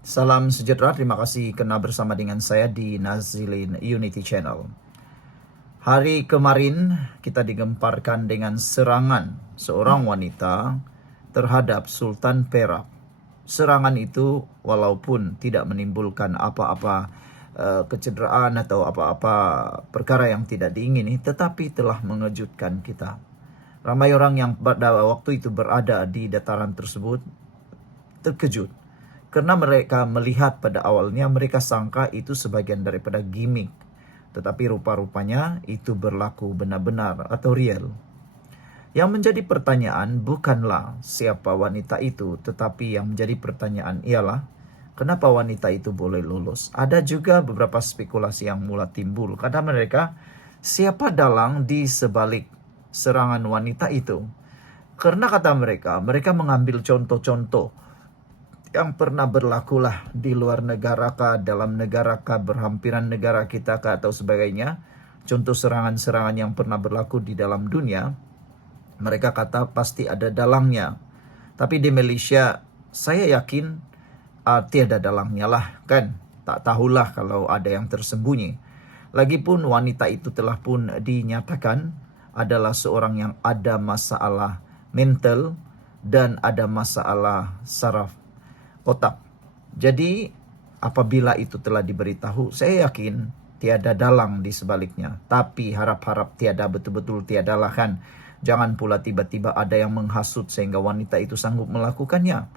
Salam sejahtera, terima kasih kena bersama dengan saya di Nazilin Unity Channel. Hari kemarin kita digemparkan dengan serangan seorang wanita terhadap Sultan Perak. Serangan itu walaupun tidak menimbulkan apa-apa kecederaan atau apa-apa perkara yang tidak diingini, tetapi telah mengejutkan kita. Ramai orang yang pada waktu itu berada di dataran tersebut terkejut. Karena mereka melihat pada awalnya mereka sangka itu sebagian daripada gimmick. Tetapi rupa-rupanya itu berlaku benar-benar atau real. Yang menjadi pertanyaan bukanlah siapa wanita itu, tetapi yang menjadi pertanyaan ialah kenapa wanita itu boleh lolos. Ada juga beberapa spekulasi yang mulai timbul karena mereka siapa dalang di sebalik serangan wanita itu. Karena kata mereka mengambil contoh-contoh yang pernah berlakulah di luar negara kah, dalam negara kah, berhampiran negara kita kah, atau sebagainya. Contoh serangan-serangan yang pernah berlaku di dalam dunia, mereka kata pasti ada dalangnya. Tapi di Malaysia, saya yakin tiada dalangnya lah, kan? Tak tahulah kalau ada yang tersembunyi. Lagipun wanita itu telah pun dinyatakan adalah seorang yang ada masalah mental dan ada masalah saraf otak. Jadi apabila itu telah diberitahu, saya yakin tiada dalang di sebaliknya. Tapi harap-harap tiada, betul-betul tiadalah kan. Jangan pula tiba-tiba ada yang menghasut sehingga wanita itu sanggup melakukannya.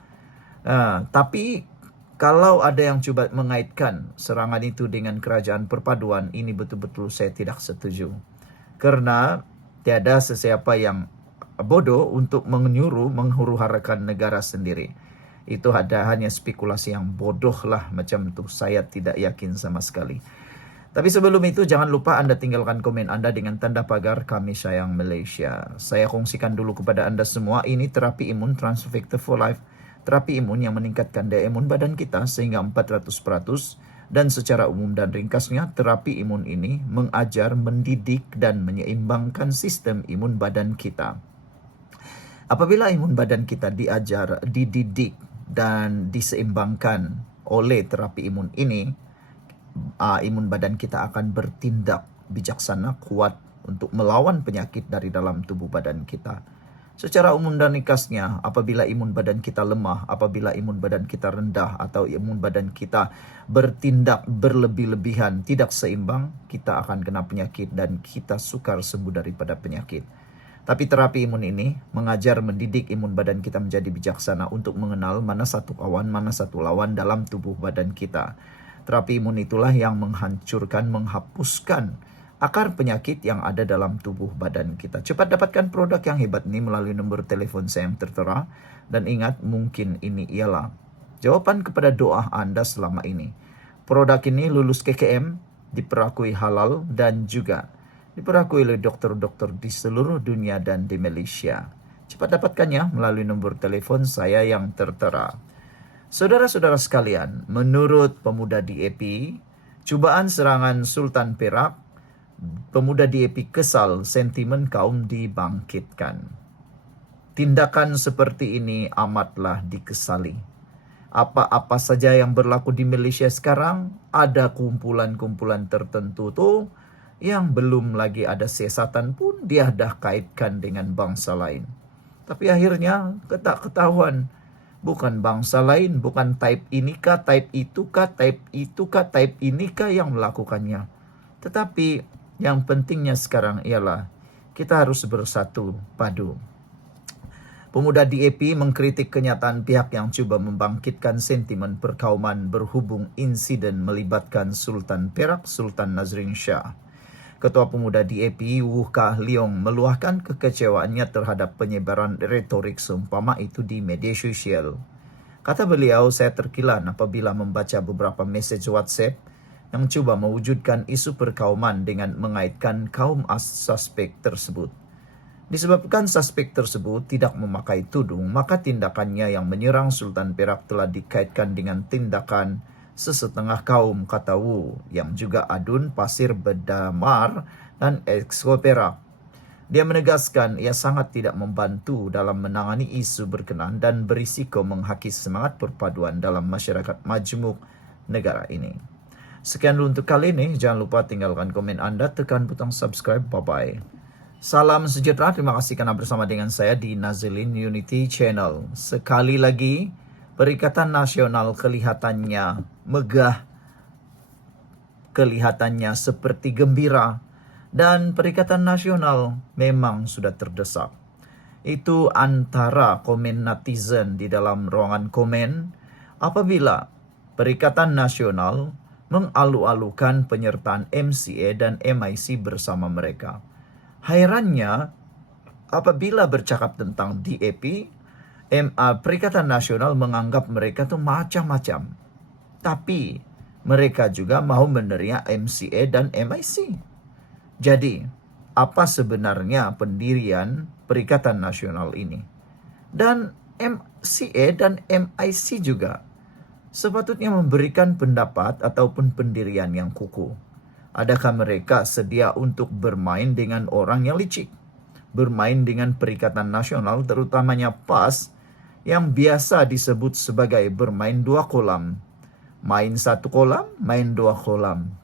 Tapi kalau ada yang coba mengaitkan serangan itu dengan kerajaan perpaduan, ini betul-betul saya tidak setuju. Karena tiada sesiapa yang bodoh untuk menyuruh menghuru-harakan negara sendiri. Itu ada hanya spekulasi yang bodoh lah macam tu. Saya tidak yakin sama sekali. Tapi sebelum itu jangan lupa Anda tinggalkan komen Anda dengan tanda pagar kami sayang Malaysia. Saya kongsikan dulu kepada Anda semua, ini terapi imun Transfector for Life. Terapi imun yang meningkatkan daya imun badan kita sehingga 400%. Dan secara umum dan ringkasnya, terapi imun ini mengajar, mendidik dan menyeimbangkan sistem imun badan kita. Apabila imun badan kita diajar, dididik dan diseimbangkan oleh terapi imun ini, imun badan kita akan bertindak bijaksana, kuat untuk melawan penyakit dari dalam tubuh badan kita. Secara umum dan ringkasnya, apabila imun badan kita lemah, apabila imun badan kita rendah atau imun badan kita bertindak berlebih-lebihan, tidak seimbang, kita akan kena penyakit dan kita sukar sembuh daripada penyakit. Tapi terapi imun ini mengajar, mendidik imun badan kita menjadi bijaksana untuk mengenal mana satu kawan, mana satu lawan dalam tubuh badan kita. Terapi imun itulah yang menghancurkan, menghapuskan akar penyakit yang ada dalam tubuh badan kita. Cepat dapatkan produk yang hebat ini melalui nomor telefon saya yang tertera. Dan ingat, mungkin ini ialah jawaban kepada doa Anda selama ini. Produk ini lulus KKM, diperakui halal dan juga diperakui oleh dokter-dokter di seluruh dunia dan di Malaysia. Cepat dapatkannya melalui nomor telefon saya yang tertera. Saudara-saudara sekalian, menurut pemuda DAP, cubaan serangan Sultan Perak, pemuda DAP kesal sentimen kaum dibangkitkan. Tindakan seperti ini amatlah dikesali. Apa-apa saja yang berlaku di Malaysia sekarang, ada kumpulan-kumpulan tertentu tuh yang belum lagi ada siasatan pun dia dah kaitkan dengan bangsa lain. Tapi akhirnya tak ketahuan. Bukan bangsa lain, bukan type ini kah, type itu kah, type itu kah, type ini kah yang melakukannya. Tetapi yang pentingnya sekarang ialah kita harus bersatu padu. Pemuda DAP mengkritik kenyataan pihak yang cuba membangkitkan sentimen perkauman berhubung insiden melibatkan Sultan Perak, Sultan Nazrin Shah. Ketua Pemuda DAP Woo Kah Leong meluahkan kekecewaannya terhadap penyebaran retorik seumpama itu di media sosial. Kata beliau, saya terkilan apabila membaca beberapa mesej WhatsApp yang cuba mewujudkan isu perkauman dengan mengaitkan kaum suspek tersebut. Disebabkan suspek tersebut tidak memakai tudung, maka tindakannya yang menyerang Sultan Perak telah dikaitkan dengan tindakan sesetengah kaum, kata Wu, yang juga adun pasir bedamar dan Exco Perak. Dia menegaskan ia sangat tidak membantu dalam menangani isu berkenaan dan berisiko menghakis semangat perpaduan dalam masyarakat majmuk negara ini. Sekian dulu untuk kali ini. Jangan lupa tinggalkan komen Anda, tekan butang subscribe. Bye-bye. Salam sejahtera. Terima kasih karena bersama dengan saya di Nazilin Unity Channel. Sekali lagi, Perikatan Nasional kelihatannya megah, kelihatannya seperti gembira, dan Perikatan Nasional memang sudah terdesak. Itu antara komen netizen di dalam ruangan komen apabila Perikatan Nasional mengalu-alukan penyertaan MCA dan MIC bersama mereka. Herannya, apabila bercakap tentang DAP, Perikatan Nasional menganggap mereka tuh macam-macam. Tapi mereka juga mau menerima MCA dan MIC. Jadi, apa sebenarnya pendirian Perikatan Nasional ini? Dan MCA dan MIC juga sepatutnya memberikan pendapat ataupun pendirian yang kukuh. Adakah mereka sedia untuk bermain dengan orang yang licik? Bermain dengan Perikatan Nasional, terutamanya PAS, yang biasa disebut sebagai bermain dua kolam. Main satu kolam, main dua kolam.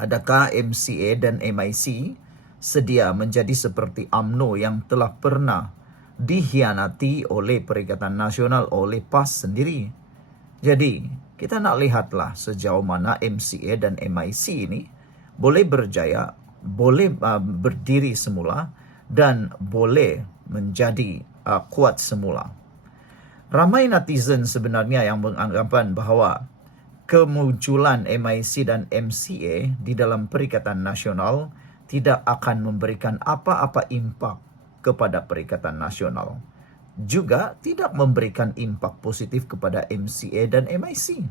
Adakah MCA dan MIC sedia menjadi seperti UMNO yang telah pernah dikhianati oleh Perikatan Nasional oleh PAS sendiri? Jadi, kita nak lihatlah sejauh mana MCA dan MIC ini boleh berjaya, boleh berdiri semula, dan boleh menjadi kuat semula. Ramai netizen sebenarnya yang beranggapan bahwa kemunculan MIC dan MCA di dalam Perikatan Nasional tidak akan memberikan apa-apa impak kepada Perikatan Nasional. Juga tidak memberikan impak positif kepada MCA dan MIC.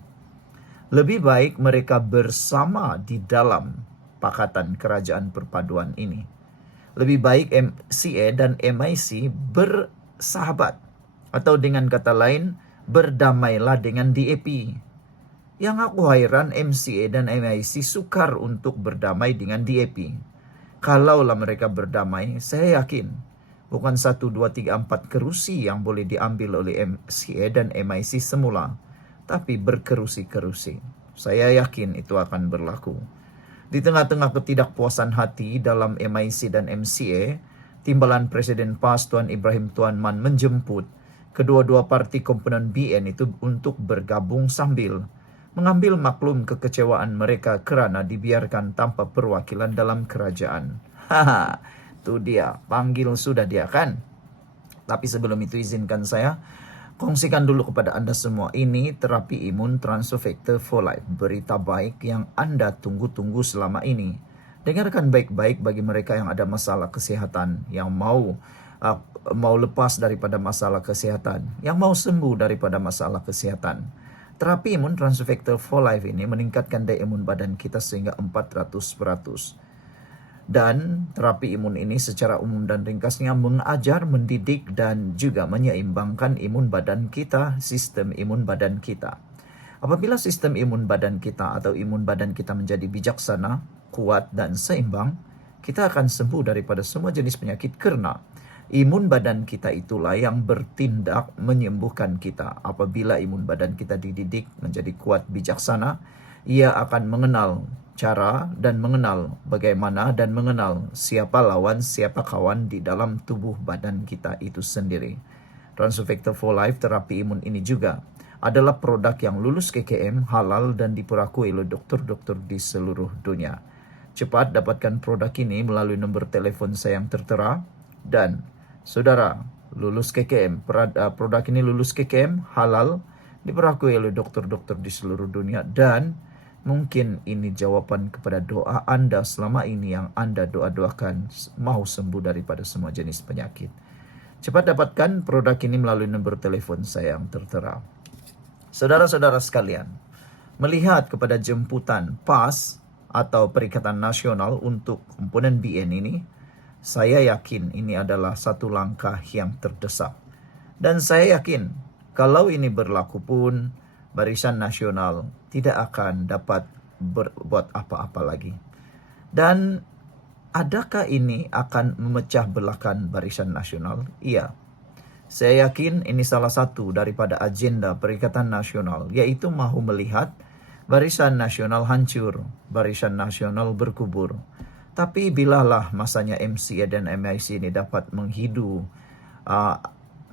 Lebih baik mereka bersama di dalam Pakatan Kerajaan Perpaduan ini. Lebih baik MCA dan MIC bersahabat, atau dengan kata lain, berdamailah dengan DAP. Yang aku heran, MCA dan MIC sukar untuk berdamai dengan DAP. Kalaulah mereka berdamai, saya yakin bukan 1, 2, 3, 4 kerusi yang boleh diambil oleh MCA dan MIC semula, tapi berkerusi-kerusi. Saya yakin itu akan berlaku. Di tengah-tengah ketidakpuasan hati dalam MIC dan MCA, timbalan Presiden PAS Tuan Ibrahim Tuan Man menjemput kedua-dua parti komponen BN itu untuk bergabung sambil mengambil maklum kekecewaan mereka kerana dibiarkan tanpa perwakilan dalam kerajaan. Haha, itu dia, panggil sudah dia kan? Tapi sebelum itu izinkan saya kongsikan dulu kepada Anda semua, ini terapi imun Transofector for Life, berita baik yang Anda tunggu-tunggu selama ini. Dengarkan baik-baik bagi mereka yang ada masalah kesehatan, yang mau lepas daripada masalah kesehatan, yang mau sembuh daripada masalah kesehatan. Terapi imun Transofector for Life ini meningkatkan daya imun badan kita sehingga 400%. Dan terapi imun ini secara umum dan ringkasnya mengajar, mendidik, dan juga menyeimbangkan imun badan kita, sistem imun badan kita. Apabila sistem imun badan kita atau imun badan kita menjadi bijaksana, kuat, dan seimbang, kita akan sembuh daripada semua jenis penyakit karena imun badan kita itulah yang bertindak menyembuhkan kita. Apabila imun badan kita dididik menjadi kuat, bijaksana, ia akan mengenal cara dan mengenal bagaimana dan mengenal siapa lawan, siapa kawan di dalam tubuh badan kita itu sendiri. Transofector for Life terapi imun ini juga adalah produk yang lulus KKM, halal, dan diperakui oleh dokter-dokter di seluruh dunia. Cepat dapatkan produk ini melalui nombor telepon saya yang tertera. Dan saudara, lulus KKM, produk ini lulus KKM, halal, diperakui oleh dokter-dokter di seluruh dunia, dan mungkin ini jawaban kepada doa Anda selama ini yang Anda doa-doakan mau sembuh daripada semua jenis penyakit. Cepat dapatkan produk ini melalui nombor telepon saya yang tertera. Saudara-saudara sekalian, melihat kepada jemputan PAS atau Perikatan Nasional untuk komponen BN ini, saya yakin ini adalah satu langkah yang terdesak. Dan saya yakin kalau ini berlaku pun, Barisan Nasional tidak akan dapat berbuat apa-apa lagi. Dan Adakah ini akan memecah belahkan Barisan Nasional? Iya. Saya yakin ini salah satu daripada agenda Perikatan Nasional, yaitu mahu melihat Barisan Nasional hancur, Barisan Nasional berkubur. Tapi bilalah masanya MCA dan MIC ini dapat menghidu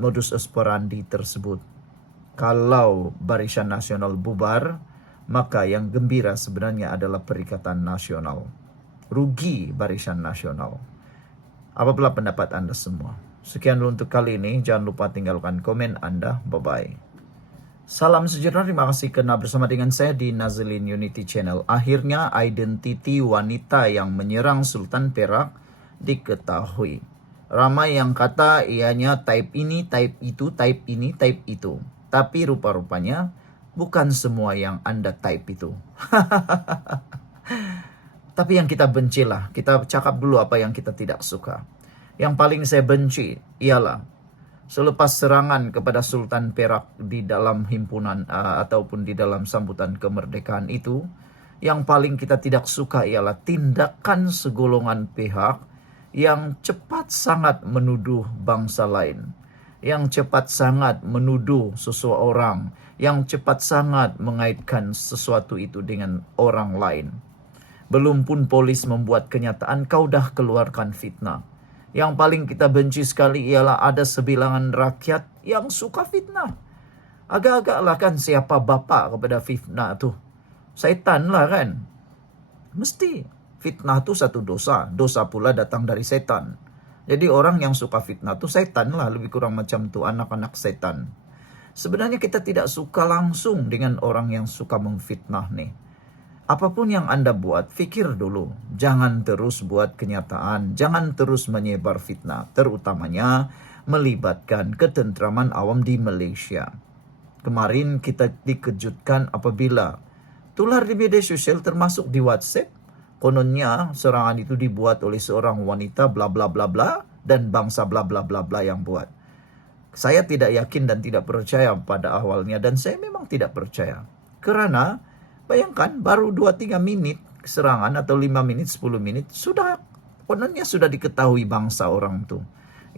modus operandi tersebut. Kalau Barisan Nasional bubar, maka yang gembira sebenarnya adalah Perikatan Nasional. Rugi Barisan Nasional. Apalah pendapat Anda semua? Sekian dulu untuk kali ini. Jangan lupa tinggalkan komen Anda. Bye-bye. Salam sejahtera, terima kasih kena bersama dengan saya di Nazilin Unity Channel. Akhirnya identiti wanita yang menyerang Sultan Perak diketahui. Ramai yang kata ianya type ini, type itu, type ini, type itu. Tapi rupa-rupanya bukan semua yang Anda type itu. Tapi yang kita bencilah, kita cakap dulu apa yang kita tidak suka. Yang paling saya benci ialah selepas serangan kepada Sultan Perak di dalam himpunan ataupun di dalam sambutan kemerdekaan itu, yang paling kita tidak suka ialah tindakan segolongan pihak yang cepat sangat menuduh bangsa lain, yang cepat sangat menuduh seseorang, yang cepat sangat mengaitkan sesuatu itu dengan orang lain. Belum pun polis membuat kenyataan, kau dah keluarkan fitnah. Yang paling kita benci sekali ialah ada sebilangan rakyat yang suka fitnah. Agak-agaklah kan siapa bapak kepada fitnah tu? Setan lah kan? Mesti fitnah tu satu dosa. Dosa pula datang dari setan. Jadi orang yang suka fitnah tu setan lah. Lebih kurang macam tu, anak-anak setan. Sebenarnya kita tidak suka langsung dengan orang yang suka memfitnah nih. Apapun yang Anda buat, fikir dulu. Jangan terus buat kenyataan. Jangan terus menyebar fitnah. Terutamanya melibatkan ketentraman awam di Malaysia. Kemarin kita dikejutkan apabila tular di media sosial termasuk di WhatsApp. Kononnya serangan itu dibuat oleh seorang wanita bla bla bla bla dan bangsa bla bla bla bla yang buat. Saya tidak yakin dan tidak percaya pada awalnya, dan saya memang tidak percaya. Karena bayangkan baru 2-3 menit serangan atau 5 menit, 10 menit kononnya sudah diketahui bangsa orang tu.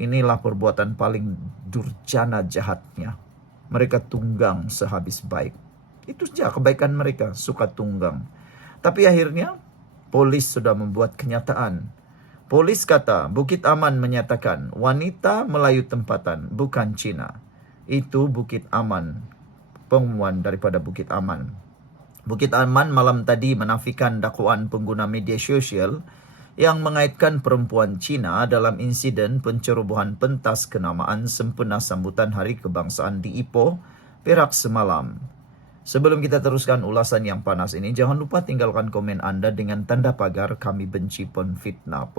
Inilah perbuatan paling durjana jahatnya. Mereka tunggang sehabis baik. Itu saja kebaikan mereka, suka tunggang. Tapi akhirnya polis sudah membuat kenyataan. Polis kata, Bukit Aman menyatakan wanita Melayu tempatan, bukan Cina. Itu Bukit Aman, pengumuman daripada Bukit Aman. Bukit Aman malam tadi menafikan dakwaan pengguna media sosial yang mengaitkan perempuan Cina dalam insiden pencerobohan pentas kenamaan sempena sambutan Hari Kebangsaan di Ipoh, Perak semalam. Sebelum kita teruskan ulasan yang panas ini, jangan lupa tinggalkan komen Anda dengan tanda pagar kami benci pemfitnah,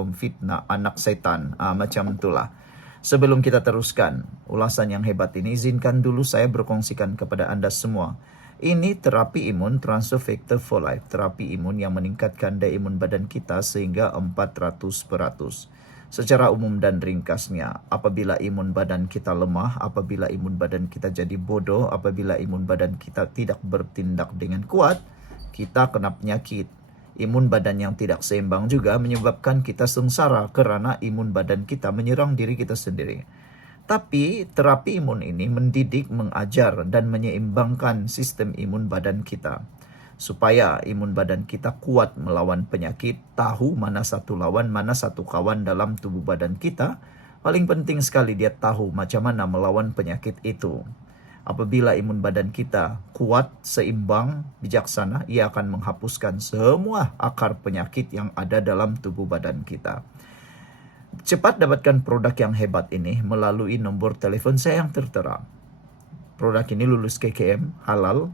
anak setan, macam itulah. Sebelum kita teruskan ulasan yang hebat ini, izinkan dulu saya berkongsikan kepada Anda semua. Ini terapi imun Transfer Factor for Life, terapi imun yang meningkatkan daya imun badan kita sehingga 400%. Secara umum dan ringkasnya, apabila imun badan kita lemah, apabila imun badan kita jadi bodoh, apabila imun badan kita tidak bertindak dengan kuat, kita kena penyakit. Imun badan yang tidak seimbang juga menyebabkan kita sengsara karena imun badan kita menyerang diri kita sendiri. Tapi terapi imun ini mendidik, mengajar, dan menyeimbangkan sistem imun badan kita. Supaya imun badan kita kuat melawan penyakit, tahu mana satu lawan, mana satu kawan dalam tubuh badan kita. Paling penting sekali dia tahu macam mana melawan penyakit itu. Apabila imun badan kita kuat, seimbang, bijaksana, ia akan menghapuskan semua akar penyakit yang ada dalam tubuh badan kita. Cepat dapatkan produk yang hebat ini melalui nomor telepon saya yang tertera. Produk ini lulus KKM, halal,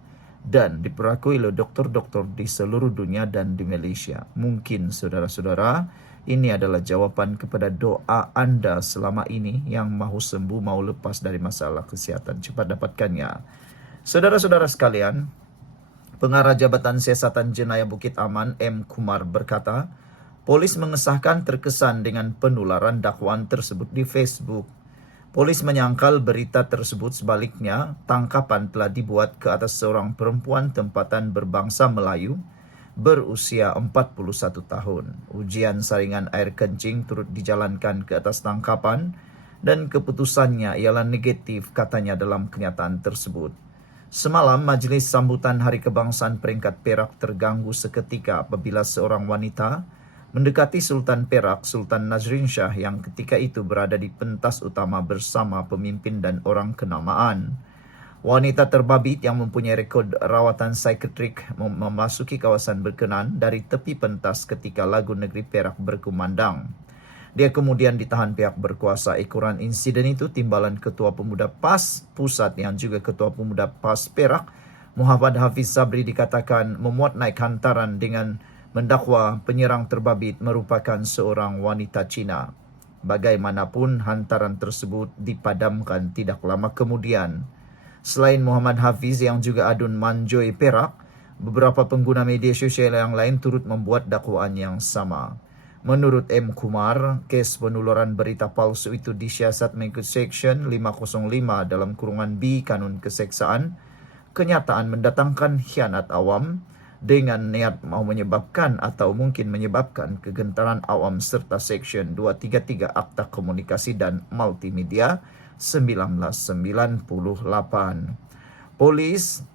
dan diperakui oleh dokter-dokter di seluruh dunia dan di Malaysia. Mungkin saudara-saudara, ini adalah jawaban kepada doa Anda selama ini yang mahu sembuh, mau lepas dari masalah kesihatan. Cepat dapatkannya. Saudara-saudara sekalian, Pengarah Jabatan Siasatan Jenayah Bukit Aman, M. Kumar berkata, polis mengesahkan terkesan dengan penularan dakwaan tersebut di Facebook. Polis menyangkal berita tersebut, sebaliknya tangkapan telah dibuat ke atas seorang perempuan tempatan berbangsa Melayu berusia 41 tahun. Ujian saringan air kencing turut dijalankan ke atas tangkapan dan keputusannya ialah negatif, katanya dalam kenyataan tersebut. Semalam, majlis sambutan Hari Kebangsaan peringkat Perak terganggu seketika apabila seorang wanita mendekati Sultan Perak, Sultan Nazrin Shah, yang ketika itu berada di pentas utama bersama pemimpin dan orang kenamaan. Wanita terbabit yang mempunyai rekod rawatan psikiatrik memasuki kawasan berkenan dari tepi pentas ketika lagu negeri Perak berkumandang. Dia kemudian ditahan pihak berkuasa. Ukuran insiden itu timbalan Ketua Pemuda PAS Pusat yang juga Ketua Pemuda PAS Perak, Muhammad Hafiz Sabri, dikatakan memuat naik hantaran dengan mendakwa penyerang terbabit merupakan seorang wanita Cina. Bagaimanapun, hantaran tersebut dipadamkan tidak lama kemudian. Selain Muhammad Hafiz yang juga Adun Manjoy Perak, beberapa pengguna media sosial yang lain turut membuat dakwaan yang sama. Menurut M. Kumar, kes penularan berita palsu itu disiasat mengikut Seksyen 505 dalam kurungan B Kanun Keseksaan, kenyataan mendatangkan khianat awam dengan niat mau menyebabkan atau mungkin menyebabkan kegentaran awam, serta Seksyen 233 Akta Komunikasi dan Multimedia 1998. Polis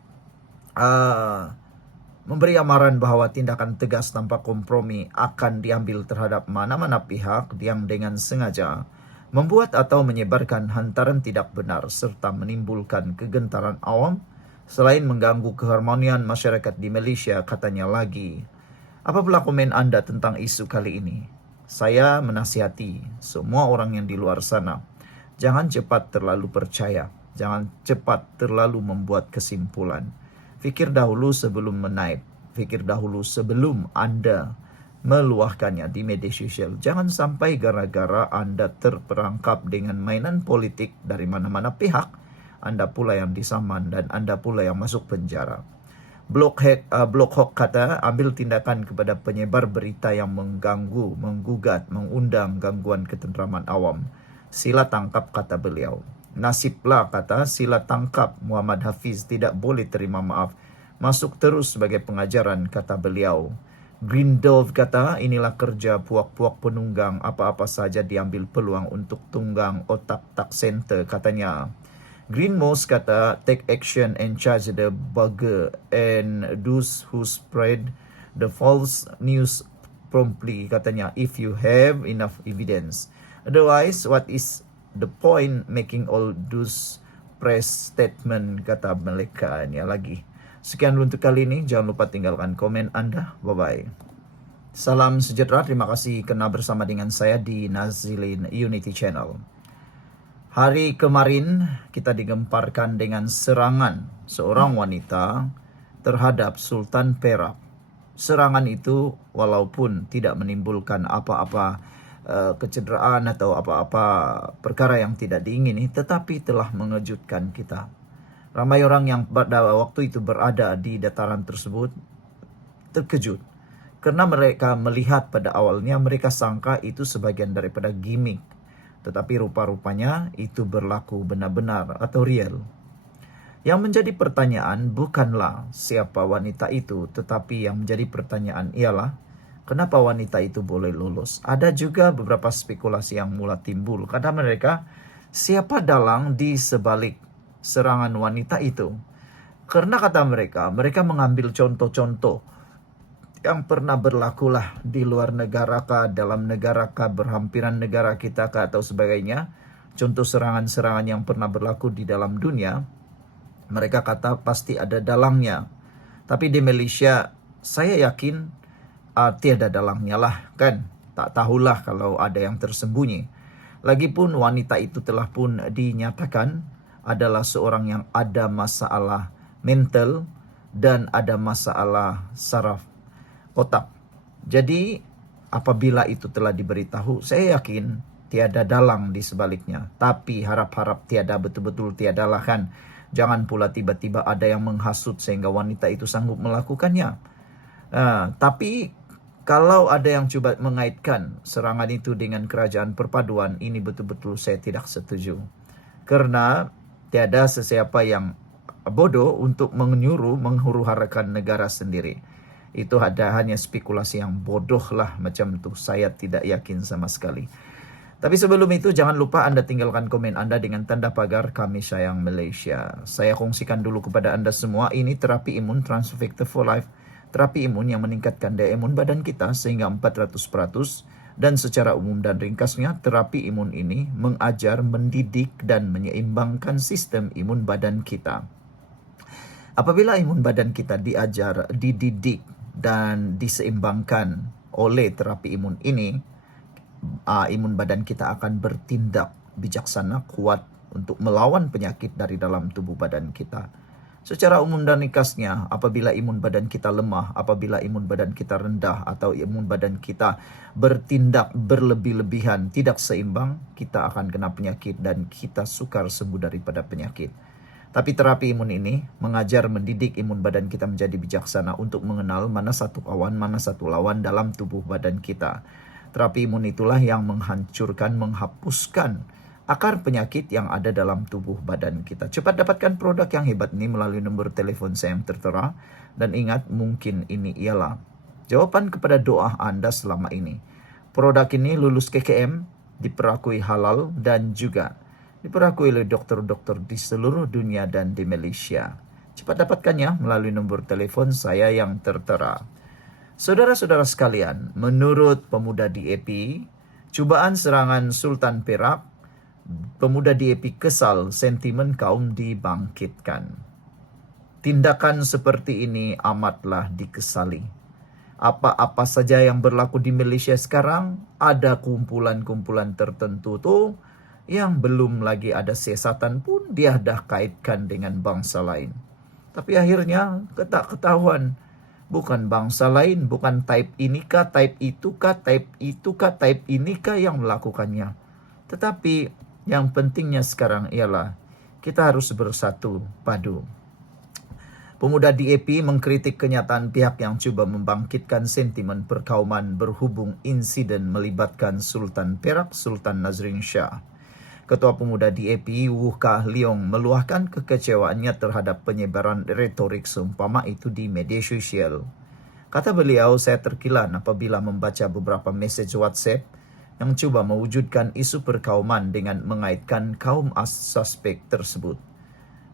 memberi amaran bahwa tindakan tegas tanpa kompromi akan diambil terhadap mana-mana pihak yang dengan sengaja membuat atau menyebarkan hantaran tidak benar serta menimbulkan kegentaran awam selain mengganggu keharmonian masyarakat di Malaysia, katanya lagi. Apabila komen Anda tentang isu kali ini? Saya menasihati semua orang yang di luar sana, jangan cepat terlalu percaya, jangan cepat terlalu membuat kesimpulan. Fikir dahulu sebelum menaip. Fikir dahulu sebelum Anda meluahkannya di media sosial. Jangan sampai gara-gara Anda terperangkap dengan mainan politik dari mana-mana pihak, Anda pula yang disaman dan Anda pula yang masuk penjara. Blok Hawk kata, ambil tindakan kepada penyebar berita yang mengganggu, menggugat, mengundang gangguan ketentraman awam. Sila tangkap, kata beliau. Nasiblah, kata, sila tangkap Muhammad Hafiz, tidak boleh terima maaf. Masuk terus sebagai pengajaran, kata beliau. Green Dove kata, inilah kerja puak-puak penunggang, apa-apa saja diambil peluang untuk tunggang otak tak center, katanya. Green Moss kata, take action and charge the bugger and those who spread the false news promptly, katanya, if you have enough evidence. Otherwise, what is the point making all those press statement, kata mereka. Ini lagi. Sekian dulu untuk kali ini. Jangan lupa tinggalkan komen Anda. Bye-bye. Salam sejahtera. Terima kasih kena bersama dengan saya di Nazilin Unity Channel. Hari kemarin kita digemparkan dengan serangan seorang wanita terhadap Sultan Perak. Serangan itu walaupun tidak menimbulkan apa-apa kecederaan atau apa-apa perkara yang tidak diingini, tetapi telah mengejutkan kita. Ramai orang yang pada waktu itu berada di dataran tersebut terkejut karena mereka melihat pada awalnya mereka sangka itu sebagian daripada gimmick, tetapi rupa-rupanya itu berlaku benar-benar atau real. Yang menjadi pertanyaan bukanlah siapa wanita itu, tetapi yang menjadi pertanyaan ialah kenapa wanita itu boleh lolos. Ada juga beberapa spekulasi yang mulai timbul karena mereka, siapa dalang di sebalik serangan wanita itu. Karena kata mereka mengambil contoh-contoh yang pernah berlakulah di luar negara kah, dalam negara kah, berhampiran negara kita kah, atau sebagainya. Contoh serangan-serangan yang pernah berlaku di dalam dunia. Mereka kata pasti ada dalangnya. Tapi di Malaysia saya yakin tiada dalangnya lah, kan. Tak tahulah kalau ada yang tersembunyi. Lagipun wanita itu telah pun dinyatakan adalah seorang yang ada masalah mental dan ada masalah saraf otak. Jadi apabila itu telah diberitahu, saya yakin tiada dalang di sebaliknya. Tapi harap-harap tiada, betul-betul tiadalah, kan. Jangan pula tiba-tiba ada yang menghasut sehingga wanita itu sanggup melakukannya. Tapi kalau ada yang coba mengaitkan serangan itu dengan kerajaan perpaduan, ini betul-betul saya tidak setuju. Karena tiada sesiapa yang bodoh untuk menyuruh menghuru-harakan negara sendiri. Itu hanya spekulasi yang bodoh lah macam itu. Saya tidak yakin sama sekali. Tapi sebelum itu jangan lupa Anda tinggalkan komen Anda dengan tanda pagar Kami Sayang Malaysia. Saya kongsikan dulu kepada Anda semua, ini terapi imun Transfecta for Life. Terapi imun yang meningkatkan daya imun badan kita sehingga 400%. Dan secara umum dan ringkasnya, terapi imun ini mengajar, mendidik, dan menyeimbangkan sistem imun badan kita. Apabila imun badan kita diajar, dididik, dan diseimbangkan oleh terapi imun ini, imun badan kita akan bertindak bijaksana, kuat untuk melawan penyakit dari dalam tubuh badan kita. Secara umum dan ringkasnya, apabila imun badan kita lemah, apabila imun badan kita rendah, atau imun badan kita bertindak berlebih-lebihan, tidak seimbang, kita akan kena penyakit dan kita sukar sembuh daripada penyakit. Tapi terapi imun ini mengajar, mendidik imun badan kita menjadi bijaksana untuk mengenal mana satu kawan, mana satu lawan dalam tubuh badan kita. Terapi imun itulah yang menghancurkan, menghapuskan akar penyakit yang ada dalam tubuh badan kita. Cepat dapatkan produk yang hebat ini melalui nomor telepon saya yang tertera. Dan ingat, mungkin ini ialah jawaban kepada doa Anda selama ini. Produk ini lulus KKM, diperakui halal, dan juga diperakui oleh dokter-dokter di seluruh dunia dan di Malaysia. Cepat dapatkannya melalui nomor telepon saya yang tertera. Saudara-saudara sekalian, menurut pemuda DAP, cubaan serangan Sultan Perak, pemuda DAP kesal, sentimen kaum dibangkitkan. Tindakan seperti ini amatlah dikesali. Apa-apa saja yang berlaku di Malaysia sekarang, ada kumpulan-kumpulan tertentu tuh yang belum lagi ada siasatan pun dia dah kaitkan dengan bangsa lain. Tapi akhirnya tak ketahuan. Bukan bangsa lain, bukan type inikah, type itukah, type itukah, type inikah yang melakukannya. Tetapi yang pentingnya sekarang ialah kita harus bersatu padu. Pemuda DAP mengkritik kenyataan pihak yang cuba membangkitkan sentimen perkauman berhubung insiden melibatkan Sultan Perak, Sultan Nazrin Shah. Ketua Pemuda DAP Woo Kah Leong meluahkan kekecewaannya terhadap penyebaran retorik seumpama itu di media sosial. Kata beliau, saya terkilan apabila membaca beberapa mesej WhatsApp yang cuba mewujudkan isu perkauman dengan mengaitkan kaum suspek tersebut.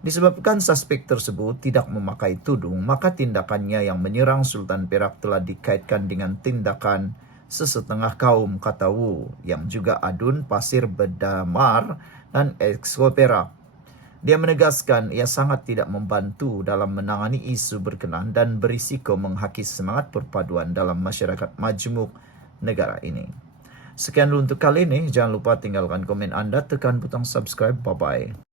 Disebabkan suspek tersebut tidak memakai tudung, maka tindakannya yang menyerang Sultan Perak telah dikaitkan dengan tindakan sesetengah kaum, kata Wu, yang juga adun pasir berdamar dan Exco Perak. Dia menegaskan ia sangat tidak membantu dalam menangani isu berkenaan dan berisiko menghakis semangat perpaduan dalam masyarakat majmuk negara ini. Sekian dulu untuk kali ini. Jangan lupa tinggalkan komen Anda, tekan butang subscribe. Bye-bye.